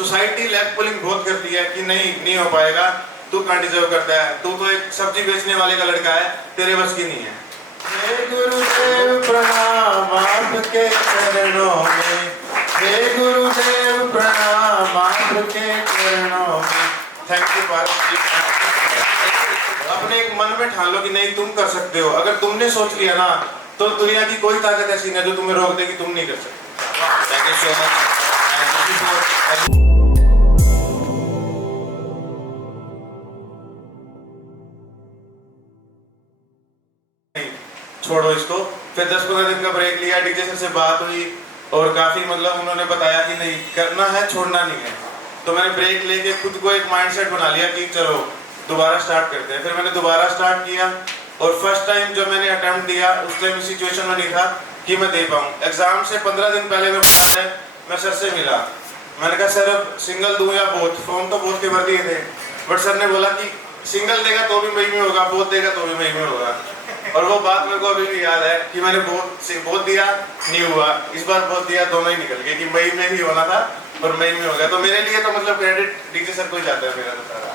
Society leg pulling बहुत करती है कि नहीं हो पाएगा, तू कहाँ डिजर्व करता है, तू तो एक सब्जी बेचने वाले का लड़का है, तेरे बस की नहीं है। हे गुरुदेव प्रणाम आपके चरणों में, हे गुरुदेव प्रणाम आपके चरणों में। थैंक यू पारस जी। अपने एक मन में ठान लो कि नहीं तुम कर सकते हो। अगर तुमने सोच लिया ना तो दुनिया की कोई ताकत ऐसी नहीं जो तुम्हें रोक दे कि तुम नहीं कर सकते। Thank you so much. छोड़ो इसको। फिर 10-15 दिन का ब्रेक लिया, डीजे सर से बात हुई और काफी मतलब उन्होंने बताया कि नहीं करना है, छोड़ना नहीं है। तो मैंने ब्रेक लेके खुद को एक माइंडसेट बना लिया कि चलो दोबारा स्टार्ट करते हैं। फिर मैंने दोबारा स्टार्ट किया और फर्स्ट टाइम जब मैंने अटेम्प्ट दिया उस टाइम सिचुएशन में नहीं था कि मैं दे पाऊँ। एग्जाम से 15 दिन पहले मैं सर से मिला। मैंने कहा सर अब सिंगल दूं या बोथ, फॉर्म तो बोथ के भर दिए थे, बट सर ने बोला कि सिंगल देगा तो भी मई में होगा, बोथ देगा तो भी मई में होगा। और वो बात मेरे को अभी भी याद है कि मैंने बोथ दिया, नहीं हुआ, इस बार बोथ दिया, दोनों ही निकल गए कि मई में ही होना था और मई में हो गया। तो मेरे लिए तो मतलब क्रेडिट डीजे सर को ही जाता है मेरा तो सारा।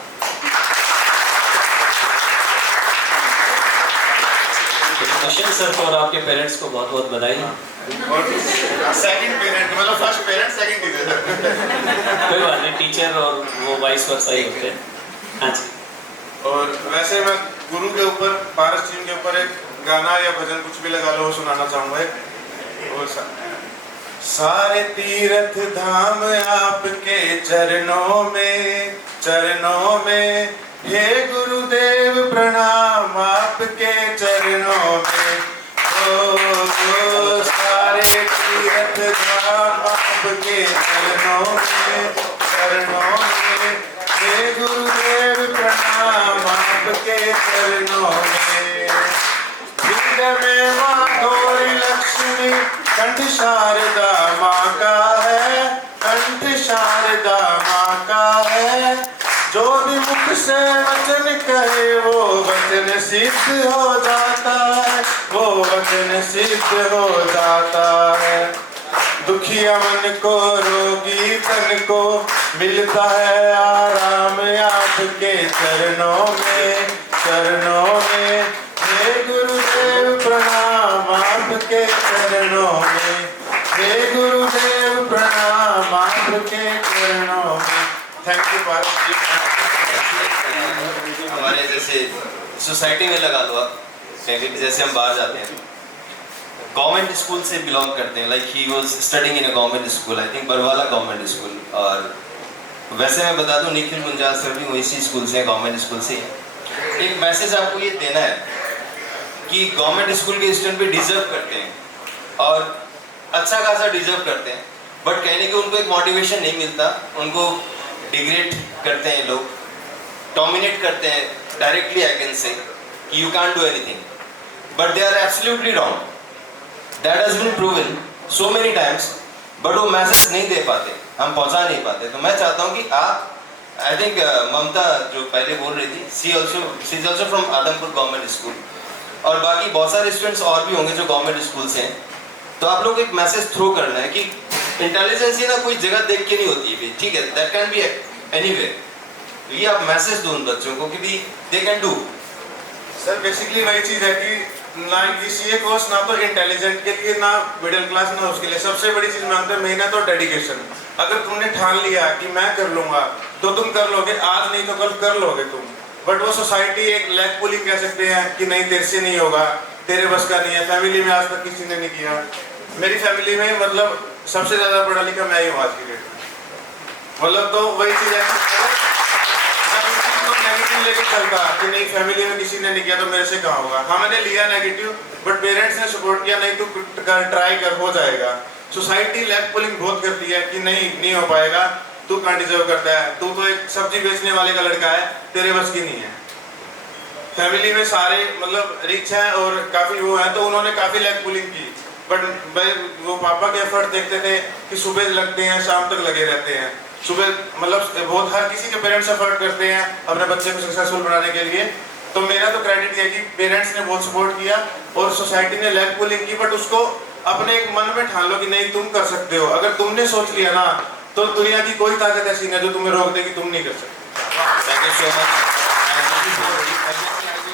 अशोक सर को और आपके पेरेंट्स को बहुत बहुत बधाई। और सेकंड पेरेंट मतलब फर्स्ट पेरेंट सेकंड टीचर। कोई बात नहीं, टीचर और वो वाइस वर्सा ही होते हैं। हाँ जी। और वैसे मैं गुरु के ऊपर, पारस जी के ऊपर एक गाना या भजन कुछ भी लगा लो वो सुनाना चाहूँगा। और सारे तीर्थ धाम आपके चरणों में, हे गुरुदेव प्रणाम आपके चरणों में। ओ सारे तीर्थ धाम आपके चरणों में, हे गुरुदेव प्रणाम आपके चरणों में। हृदय में माँ गौरी लक्ष्मी, कंठ शारदा माँ का है, कंठ शारदा माँ का है। जो भी मुख से वचन कहे वो वचन सिद्ध हो जाता है, वो वचन सिद्ध हो जाता है। दुखिया मन को, रोगी तन को मिलता है आराम आपके चरणों में। हे गुरुदेव प्रणाम आपके चरणों में, हे गुरुदेव प्रणाम आपके चरणों में। थैंक यू पारस जी। हमारे जैसे सोसाइटी में लगा लो आप, जैसे हम बाहर जाते हैं गवर्नमेंट स्कूल से बिलोंग करते हैं। Like he was studying in a government school, I think Barwala government school. और वैसे मैं बता दूं निखिल मुंजाल सर भी वही स्कूल से, गवर्नमेंट स्कूल से। एक मैसेज आपको ये देना है कि गवर्नमेंट स्कूल के स्टूडेंट भी डिजर्व करते हैं और अच्छा खासा डिजर्व करते हैं, बट कहने के उनको एक मोटिवेशन नहीं मिलता। उनको डिग्रेड करते हैं लोग, डोमिनेट करते हैं डायरेक्टली। आई कैन से कि you can't do anything, but they are absolutely wrong. That has been proven so many times, but वो मैसेज नहीं दे पाते, हम पहुंचा नहीं पाते। तो मैं चाहता हूं कि आप, आई थिंक ममता जो पहले बोल रही थी, she is also from Adampur government school, और बाकी बहुत सारे स्टूडेंट्स और भी होंगे जो गवर्नमेंट स्कूल से हैं। तो आप लोग एक मैसेज थ्रो करना है कि इंटेलिजेंस ये ना कोई जगह देख के नहीं होती है, ठीक है, दैट कैन बी एनीवेयर। ये आप मैसेज दो उन बच्चों को कि भी they can do. Sir basically वही चीज है कि ना ये कोर्स ना तो इंटेलिजेंट के लिए, ना मिडिल क्लास, ना उसके लिए। सबसे बड़ी चीज मानते हैं मेहनत और डेडिकेशन। अगर तुमने ठान लिया कि मैं कर लूंगा तो तुम कर लोगे, आज नहीं तो कल कर लोगे तुम। बट वो सोसाइटी एक लेग पुलिंग कह सकते हैं कि नहीं तेरे से नहीं होगा, तेरे बस का नहीं है। फैमिली में आज तक किसी ने नहीं किया। मेरी फैमिली में मतलब सबसे ज्यादा पढ़ा लिखा मैं ही हूँ आज की डेट में। मतलब तो वही चीज है, नेगेटिव लेके चलता कि नहीं फैमिली में किसी ने नहीं किया तो मेरे से कहाँ होगा। हाँ मैंने लिया नेगेटिव, बट पेरेंट्स ने सपोर्ट किया, नहीं तू कर, ट्राई कर, हो जाएगा। सोसाइटी लेग पुलिंग बहुत करती है कि नहीं हो पाएगा, तू कहाँ डिजर्व करता है, तू तो एक सब्जी बेचने वाले का लड़का है, तेरे बस की नहीं है। फैमिली में सारे मतलब रिच हैं और काफी वो है, तो उन्होंने काफी लेग पुलिंग की। बट वो पापा के एफर्ट देखते थे कि सुबह लगते हैं शाम तक लगे रहते हैं। सुबह मतलब बहुत हर किसी के पेरेंट्स एफर्ट करते हैं अपने बच्चे को सक्सेसफुल बनाने के लिए। तो मेरा तो क्रेडिट है कि पेरेंट्स ने बहुत सपोर्ट किया और सोसाइटी ने लेग पुलिंग की, बट उसको अपने एक मन में ठान लो कि नहीं तुम कर सकते हो। अगर तुमने सोच लिया ना तो दुनिया की कोई ताकत ऐसी नहीं है जो तुम्हें रोक दे कि तुम नहीं कर सकते। Thank you so much.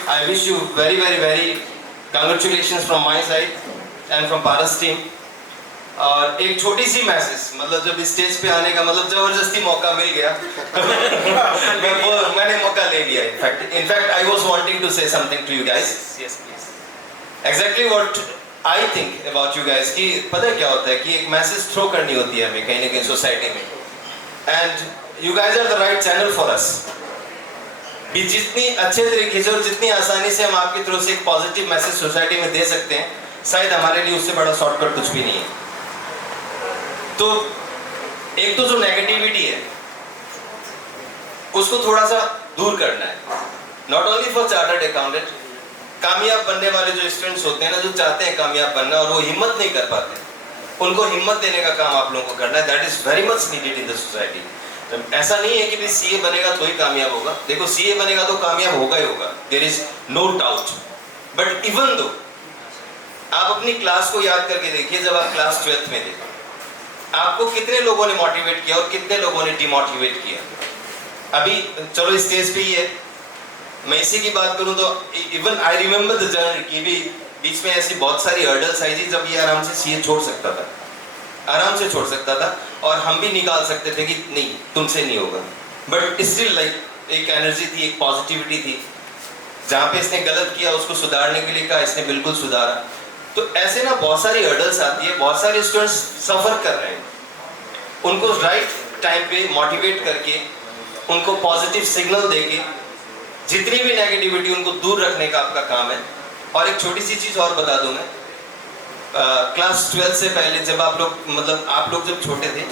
I wish you very, very, very congratulations from my side and from Paras team. और एक छोटी सी मैसेज, मतलब जब स्टेज पे आने का मतलब जबरदस्ती मौका मिल गया मैंने मौका ले लिया। In fact I was wanting to say something to you guys. Yes, please. Exactly what I think about you guys कि पता है क्या होता है कि एक मैसेज थ्रो करनी होती है हमें कहीं ना कहीं सोसाइटी में, and you guys are the right channel for us. भी जितनी अच्छे तरीके से और जितनी आसानी से हम आपके थ्रू से एक पॉजिटिव मैसेज सोसाइटी में दे सकते हैं, शायद हमारे लिए उससे बड़ा शॉर्टकट कुछ भी नहीं है। तो एक तो जो नेगेटिविटी है उसको थोड़ा सा दूर करना है, not only for chartered accountant. कामयाब बनने वाले जो स्टूडेंट्स होते हैं ना, जो चाहते हैं कामयाब बनना और वो हिम्मत नहीं कर पाते, उनको हिम्मत देने का काम आप लोगों को करना है। That is very much needed in the society. ऐसा नहीं है कि भाई सीए बनेगा तो ही कामयाब होगा। देखो सीए बनेगा तो कामयाब होगा ही होगा, there is no doubt. But even though आप अपनी क्लास को याद करके देखिए, जब आप क्लास 12th में थे आपको कितने लोगों ने मोटिवेट किया और कितने लोगों ने डिमोटिवेट किया। अभी चलो स्टेज पे ही है, मैं इसी की बात करूं तो even I remember the journey कि भी बीच में ऐसी बहुत सारी हर्डल्स आई थी जब ये आराम से सीए छोड़ सकता था, आराम से छोड़ सकता था, और हम भी निकाल सकते थे कि नहीं तुमसे नहीं होगा। बट स्टिल लाइक एक एनर्जी थी, एक पॉजिटिविटी थी। जहाँ पे इसने गलत किया उसको सुधारने के लिए कहा, इसने बिल्कुल सुधारा। तो ऐसे ना बहुत सारी हर्डल्स आती है, बहुत सारे स्टूडेंट्स सफर कर रहे हैं, उनको राइट टाइम पे मोटिवेट करके, उनको पॉजिटिव सिग्नल देके, जितनी भी नेगेटिविटी उनको दूर रखने का आपका काम है। और एक छोटी सी चीज और बता दूं मैं, क्लास 12 से पहले जब आप लोग मतलब आप लोग जब छोटे थे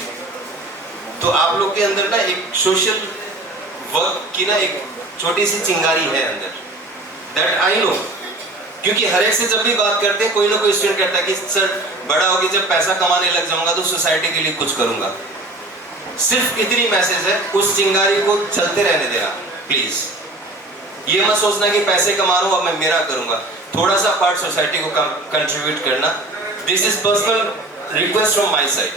तो आप लोग के अंदर ना एक सोशल वर्क की ना एक छोटी सी चिंगारी है अंदर, दैट आई नो। क्योंकि हर एक से जब भी बात करते हैं कोई ना कोई स्टूडेंट कहता है कि सर बड़ा होके जब पैसा कमाने लग जाऊंगा तो सोसाइटी के लिए कुछ करूंगा। सिर्फ इतनी मैसेज है, उस चिंगारी को चलते रहने देना प्लीज। ये मत सोचना कि पैसे कमा रहा हूं अब मैं मेरा करूंगा, थोड़ा सा पार्ट सोसाइटी को कंट्रीब्यूट करना। This is personal request from my side.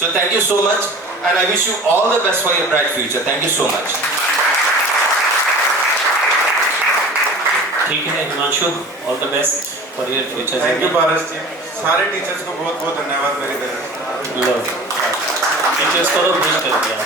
So thank you so much and I wish you all the best for your bright future. Thank you so much. ठीक है Himanshu, all the best for your future. Thank you Paras ji, सारे teachers को बहुत बहुत धन्यवाद मेरी तरफ। Teachers को तो खुश कर दिया।